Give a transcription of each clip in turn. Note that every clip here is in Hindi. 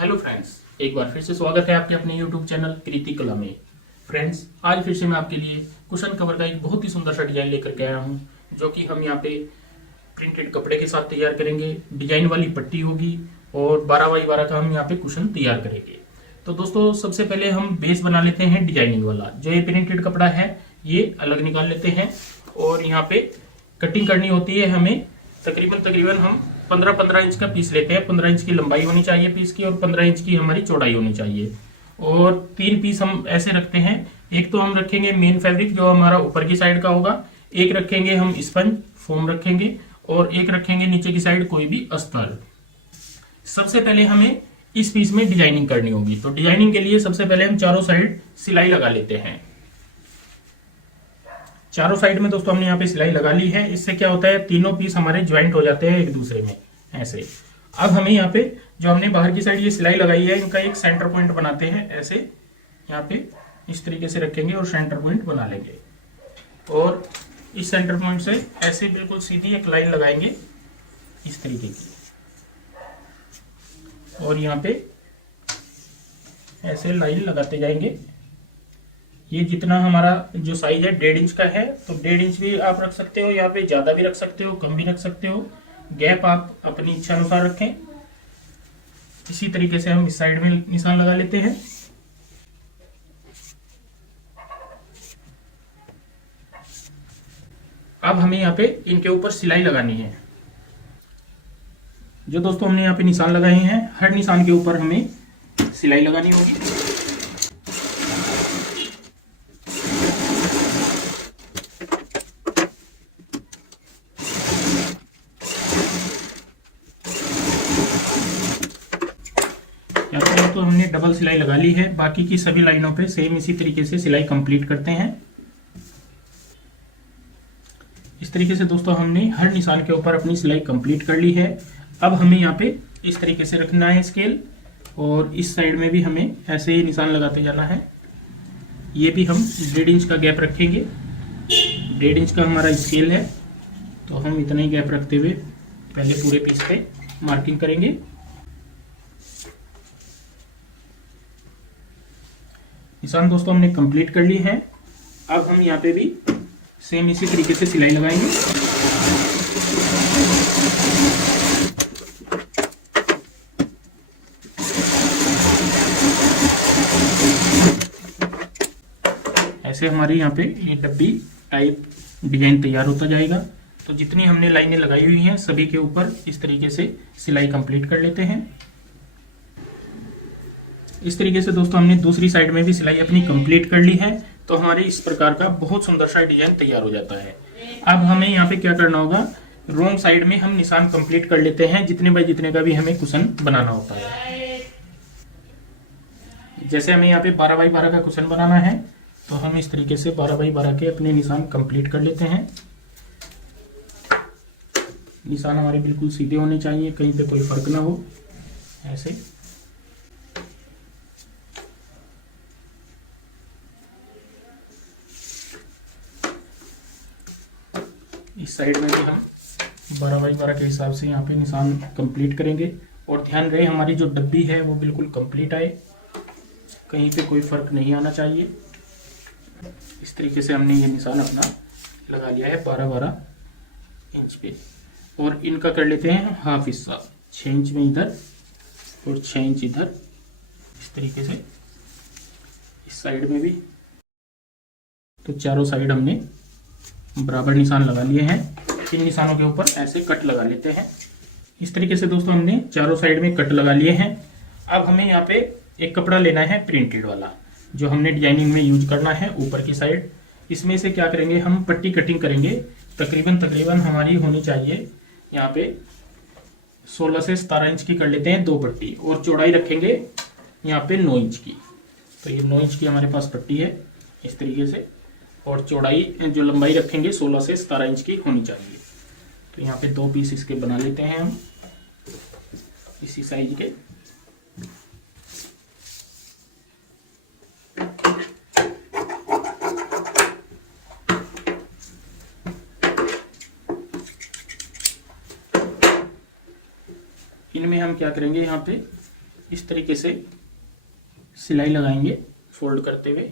हेलो फ्रेंड्स, एक बार फिर से स्वागत है आपके अपने यूट्यूब चैनल कृति कला में। फ्रेंड्स, आज फिर से मैं आपके लिए कुशन कवर का एक बहुत ही सुंदर सा डिजाइन लेकर के आया हूँ, जो कि हम यहाँ पे प्रिंटेड कपड़े के साथ तैयार करेंगे। डिजाइन वाली पट्टी होगी और 12x12 का हम यहाँ पे कुशन तैयार करेंगे। तो दोस्तों, सबसे पहले हम बेस बना लेते हैं डिजाइनिंग वाला। जो ये प्रिंटेड कपड़ा है ये अलग निकाल लेते हैं और यहाँ पे कटिंग करनी होती है हमें। तकरीबन हम 15-15 इंच का पीस लेते हैं। 15 इंच की लंबाई होनी चाहिए पीस की और 15 इंच की हमारी चौड़ाई होनी चाहिए। और 3 पीस हम ऐसे रखते हैं। एक तो हम रखेंगे मेन फैब्रिक जो हमारा ऊपर की साइड का होगा, एक रखेंगे हम स्पंज फोम रखेंगे और एक रखेंगे नीचे की साइड कोई भी अस्तर। सबसे पहले हमें इस पीस में डिजाइनिंग करनी होगी। तो डिजाइनिंग के लिए सबसे पहले हम चारों साइड सिलाई लगा लेते हैं। चारों साइड में दोस्तों हमने यहाँ पे सिलाई लगा ली है। इससे क्या होता है, तीनों पीस हमारे ज्वाइंट हो जाते हैं एक दूसरे में ऐसे। अब हमें यहाँ पे जो हमने बाहर की साइड ये सिलाई लगाई है, इनका एक सेंटर पॉइंट बनाते हैं ऐसे। यहाँ पे इस तरीके से रखेंगे और सेंटर पॉइंट बना लेंगे और इस सेंटर पॉइंट से ऐसे बिल्कुल सीधी एक लाइन लगाएंगे इस तरीके की। और यहाँ पे ऐसे लाइन लगाते जाएंगे। ये जितना हमारा जो साइज है 1.5 इंच का है, तो 1.5 इंच भी आप रख सकते हो, यहाँ पे ज्यादा भी रख सकते हो, कम भी रख सकते हो। गैप आप अपनी इच्छा अनुसार रखें। इसी तरीके से हम इस साइड में निशान लगा लेते हैं। अब हमें यहाँ पे इनके ऊपर सिलाई लगानी है। जो दोस्तों हमने यहाँ पे निशान लगाए हैं, हर निशान के ऊपर हमें सिलाई लगानी होगी। तो हमने डबल सिलाई लगा ली है। बाकी की सभी लाइनों पे सेम इसी तरीके से सिलाई कंप्लीट करते हैं। इस तरीके से दोस्तों हमने हर निशान के ऊपर अपनी सिलाई कंप्लीट कर ली है। अब हमें यहाँ पे इस तरीके से रखना है स्केल और इस साइड में भी हमें ऐसे ही निशान लगाते जाना है। ये भी हम 1.5 इंच का गैप रखेंगे। 1.5 इंच का हमारा स्केल है, तो हम इतना ही गैप रखते हुए पहले पूरे पीस पे मार्किंग करेंगे। निशान दोस्तों हमने कंप्लीट कर ली है। अब हम यहाँ पे भी सेम इसी तरीके से सिलाई लगाएंगे। ऐसे हमारी यहाँ पे ये डब्बी टाइप डिजाइन तैयार होता जाएगा। तो जितनी हमने लाइनें लगाई हुई हैं सभी के ऊपर इस तरीके से सिलाई कंप्लीट कर लेते हैं। इस तरीके से दोस्तों हमने दूसरी साइड में भी सिलाई अपनी कंप्लीट कर ली है। तो हमारे इस प्रकार का बहुत सुंदर सा डिजाइन तैयार हो जाता है। अब हमें यहाँ पे क्या करना होगा, रोंग साइड में हम निशान कंप्लीट कर लेते हैं, जितने बाय जितने का भी हमें कुशन बनाना होता है। जैसे हमें यहाँ पे 12x12 का कुशन बनाना है, तो हम इस तरीके से 12x12 के अपने निशान कंप्लीट कर लेते हैं। निशान हमारे बिल्कुल सीधे होने चाहिए, कहीं पे कोई फर्क ना हो। ऐसे इस साइड में भी हम 12x12 के हिसाब से यहाँ पे निशान कंप्लीट करेंगे। और ध्यान रहे हमारी जो डब्बी है वो बिल्कुल कंप्लीट आए, कहीं पे कोई फर्क नहीं आना चाहिए। इस तरीके से हमने ये निशान अपना लगा लिया है 12-12 इंच पे। और इनका कर लेते हैं हाफ हिस्सा, 6 इंच में इधर और 6 इंच इधर। इस तरीके से इस साइड में भी। तो चारों साइड हमने बराबर निशान लगा लिए हैं। इन निशानों के ऊपर ऐसे कट लगा लेते हैं। इस तरीके से दोस्तों हमने चारों साइड में कट लगा लिए हैं। अब हमें यहाँ पे एक कपड़ा लेना है प्रिंटेड वाला, जो हमने डिजाइनिंग में यूज करना है ऊपर की साइड। इसमें से क्या करेंगे, हम पट्टी कटिंग करेंगे। तकरीबन हमारी होनी चाहिए यहाँ पे 16 से 17 इंच की कर लेते हैं 2 पट्टी। और चौड़ाई रखेंगे यहाँ पे 9 इंच की। तो ये 9 इंच की हमारे पास पट्टी है इस तरीके से। और चौड़ाई जो लंबाई रखेंगे 16 से 17 इंच की होनी चाहिए। तो यहाँ पे 2 पीस इसके बना लेते हैं हम इसी साइज के। इनमें हम क्या करेंगे, यहाँ पे इस तरीके से सिलाई लगाएंगे फोल्ड करते हुए।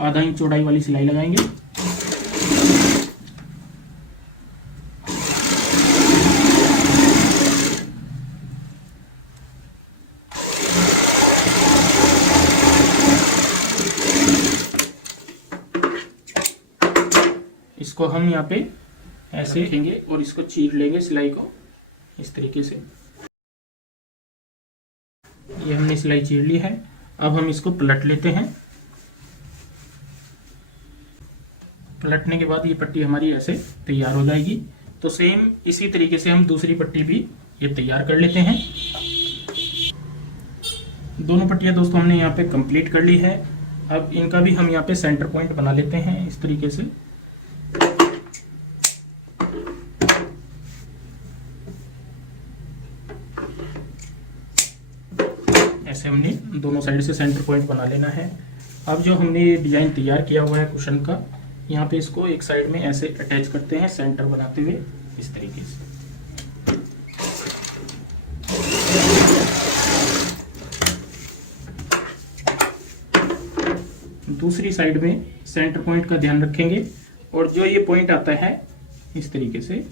आधा इंच चौड़ाई वाली सिलाई लगाएंगे। इसको हम यहाँ पे ऐसे रखेंगे और इसको चीर लेंगे सिलाई को इस तरीके से। ये हमने सिलाई चीर ली है। अब हम इसको पलट लेते हैं। पलटने के बाद ये पट्टी हमारी ऐसे तैयार हो जाएगी। तो सेम इसी तरीके से हम दूसरी पट्टी भी ये तैयार कर लेते हैं। दोनों पट्टियां दोस्तों हमने यहाँ पे कंप्लीट कर ली है। अब इनका भी हम यहाँ पे सेंटर पॉइंट बना लेते हैं इस तरीके से। ऐसे हमने दोनों साइड से सेंटर पॉइंट बना लेना है। अब जो हमने ये डिजाइन तैयार किया हुआ है कुशन का, यहाँ पे इसको एक साइड में ऐसे अटैच करते हैं सेंटर बनाते हुए इस तरीके से। दूसरी साइड में सेंटर पॉइंट का ध्यान रखेंगे और जो ये पॉइंट आता है इस तरीके से,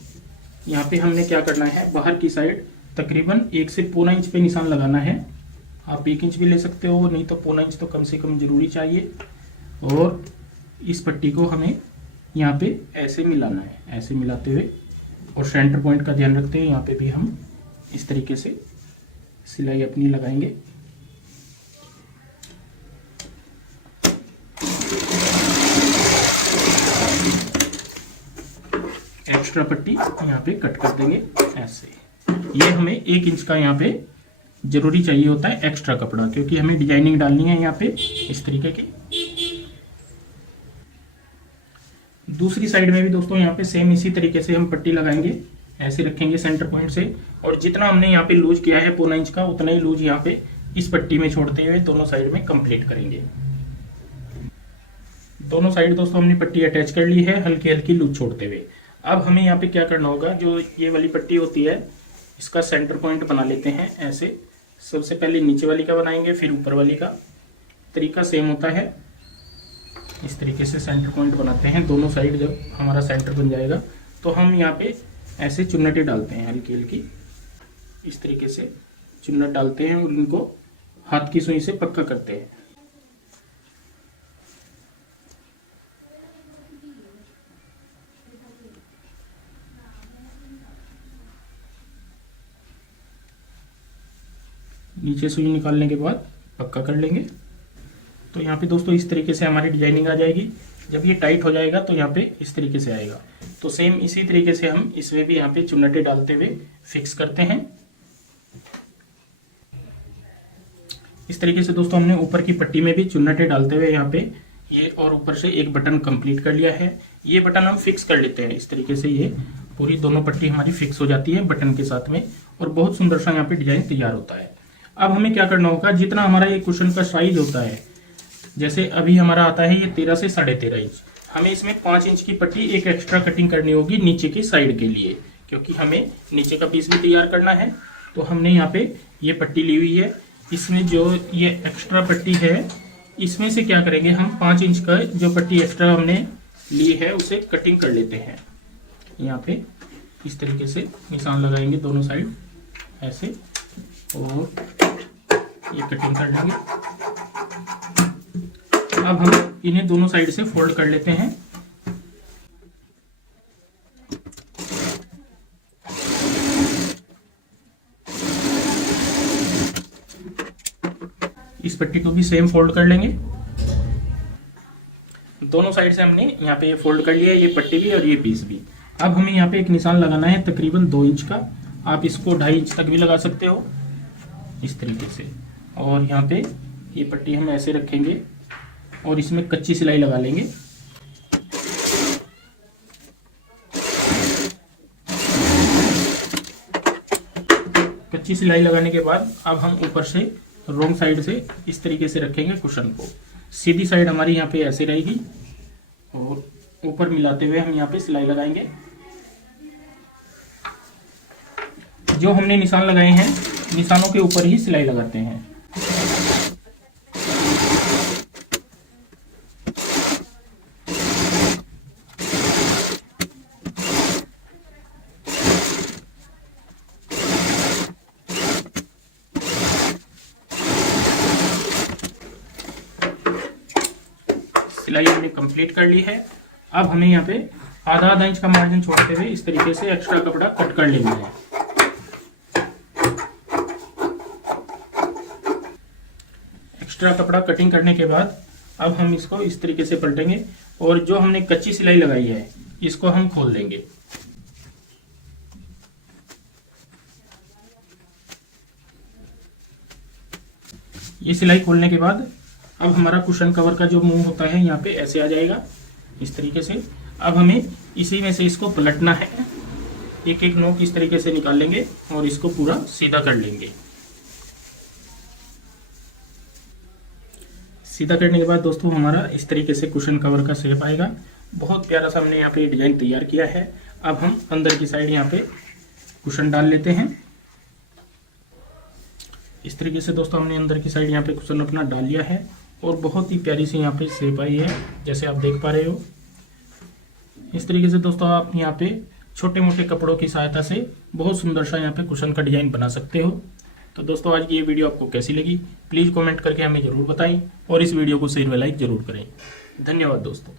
यहाँ पे हमने क्या करना है, बाहर की साइड तकरीबन 1 से पौना इंच पे निशान लगाना है। आप 1 इंच भी ले सकते हो, नहीं तो पौना इंच तो कम से कम जरूरी चाहिए। और इस पट्टी को हमें यहाँ पे ऐसे मिलाना है, ऐसे मिलाते हुए और सेंटर पॉइंट का ध्यान रखते हुए यहाँ पे भी हम इस तरीके से सिलाई अपनी लगाएंगे। एक्स्ट्रा पट्टी यहाँ पे कट कर देंगे ऐसे। ये हमें 1 इंच का यहाँ पे जरूरी चाहिए होता है एक्स्ट्रा कपड़ा, क्योंकि हमें डिजाइनिंग डालनी है यहाँ पे इस तरीके की। दूसरी साइड में भी दोस्तों यहाँ पे सेम इसी तरीके से हम पट्टी लगाएंगे, ऐसे रखेंगे सेंटर पॉइंट से। और जितना हमने यहाँ पे लूज किया है पौना इंच का, उतना ही लूज यहाँ पे इस पट्टी में छोड़ते हुए दोनों साइड में कंप्लीट करेंगे। दोनों साइड दोस्तों हमने पट्टी अटैच कर ली है हल्की हल्की लूज छोड़ते हुए। अब हमें यहाँ पे क्या करना होगा, जो ये वाली पट्टी होती है इसका सेंटर पॉइंट बना लेते हैं ऐसे। सबसे पहले नीचे वाली का बनाएंगे, फिर ऊपर वाली का। तरीका सेम होता है, इस तरीके से सेंटर पॉइंट बनाते हैं। दोनों साइड जब हमारा सेंटर बन जाएगा तो हम यहाँ पे ऐसे चुन्नटें डालते हैं हल्की हल्की, इस तरीके से चुन्नट डालते हैं और इनको हाथ की सुई से पक्का करते हैं। नीचे सुई निकालने के बाद पक्का कर लेंगे। तो यहाँ पे दोस्तों इस तरीके से हमारी डिजाइनिंग आ जाएगी। जब ये टाइट हो जाएगा तो यहाँ पे इस तरीके से आएगा। तो सेम इसी तरीके से हम इसमें भी यहाँ पे चुन्नटें डालते हुए फिक्स करते हैं। इस तरीके से दोस्तों हमने ऊपर की पट्टी में भी चुन्नटें डालते हुए यहाँ पे ये और ऊपर से एक बटन कंप्लीट कर लिया है। ये बटन हम फिक्स कर लेते हैं इस तरीके से। ये पूरी दोनों पट्टी हमारी फिक्स हो जाती है बटन के साथ में और बहुत सुंदर सा यहाँ पे डिजाइन तैयार होता है। अब हमें क्या करना होगा, जितना हमारा ये कुशन का साइज होता है, जैसे अभी हमारा आता है ये 13 से 13.5 इंच, हमें इसमें 5 इंच की पट्टी एक एक्स्ट्रा कटिंग करनी होगी नीचे की साइड के लिए, क्योंकि हमें नीचे का पीस भी तैयार करना है। तो हमने यहाँ पे ये पट्टी ली हुई है, इसमें जो ये एक्स्ट्रा पट्टी है इसमें से क्या करेंगे, हम 5 इंच का जो पट्टी एक्स्ट्रा हमने ली है उसे कटिंग कर लेते हैं। यहाँ पे इस तरीके से निशान लगाएंगे दोनों साइड ऐसे और ये कटिंग कर लेंगे। अब हम इन्हें दोनों साइड से फोल्ड कर लेते हैं। इस पट्टी को भी सेम फोल्ड कर लेंगे। दोनों साइड से हमने यहाँ पे ये फोल्ड कर लिया है, ये पट्टी भी और ये पीस भी। अब हमें यहाँ पे एक निशान लगाना है तकरीबन 2 इंच का। आप इसको 2.5 इंच तक भी लगा सकते हो इस तरीके से। और यहाँ पे ये पट्टी हम ऐसे रखेंगे और इसमें कच्ची सिलाई लगा लेंगे। कच्ची सिलाई लगाने के बाद अब हम ऊपर से रोंग साइड से इस तरीके से रखेंगे कुशन को। सीधी साइड हमारी यहाँ पे ऐसे रहेगी और ऊपर मिलाते हुए हम यहाँ पे सिलाई लगाएंगे। जो हमने निशान लगाए हैं निशानों के ऊपर ही सिलाई लगाते हैं। सिलाई हमने कंप्लीट कर ली है। अब हमें यहाँ पे आधा आधा इंच का मार्जिन छोड़ते हुए इस तरीके से एक्स्ट्रा कपड़ा कट कर लेना है। एक्स्ट्रा कपड़ा कटिंग करने के बाद अब हम इसको इस तरीके से पलटेंगे और जो हमने कच्ची सिलाई लगाई है इसको हम खोल देंगे। ये सिलाई खोलने के बाद अब हमारा कुशन कवर का जो मुंह होता है यहाँ पे ऐसे आ जाएगा इस तरीके से। अब हमें इसी में से इसको पलटना है, एक एक नोक इस तरीके से निकाल लेंगे और इसको पूरा सीधा कर लेंगे। सीधा करने के बाद दोस्तों हमारा इस तरीके से कुशन कवर का शेप आएगा। बहुत प्यारा सा हमने यहाँ पे डिजाइन तैयार किया है। अब हम अंदर की साइड यहाँ पे कुशन डाल लेते हैं। इस तरीके से दोस्तों हमने अंदर की साइड यहाँ पे कुशन अपना डाल लिया है और बहुत ही प्यारी सी यहाँ पे शेप आई है, जैसे आप देख पा रहे हो। इस तरीके से दोस्तों आप यहाँ पे छोटे मोटे कपड़ों की सहायता से बहुत सुंदर सा यहाँ पे कुशन का डिजाइन बना सकते हो। तो दोस्तों आज की ये वीडियो आपको कैसी लगी प्लीज़ कमेंट करके हमें ज़रूर बताएं और इस वीडियो को शेयर व लाइक ज़रूर करें। धन्यवाद दोस्तों।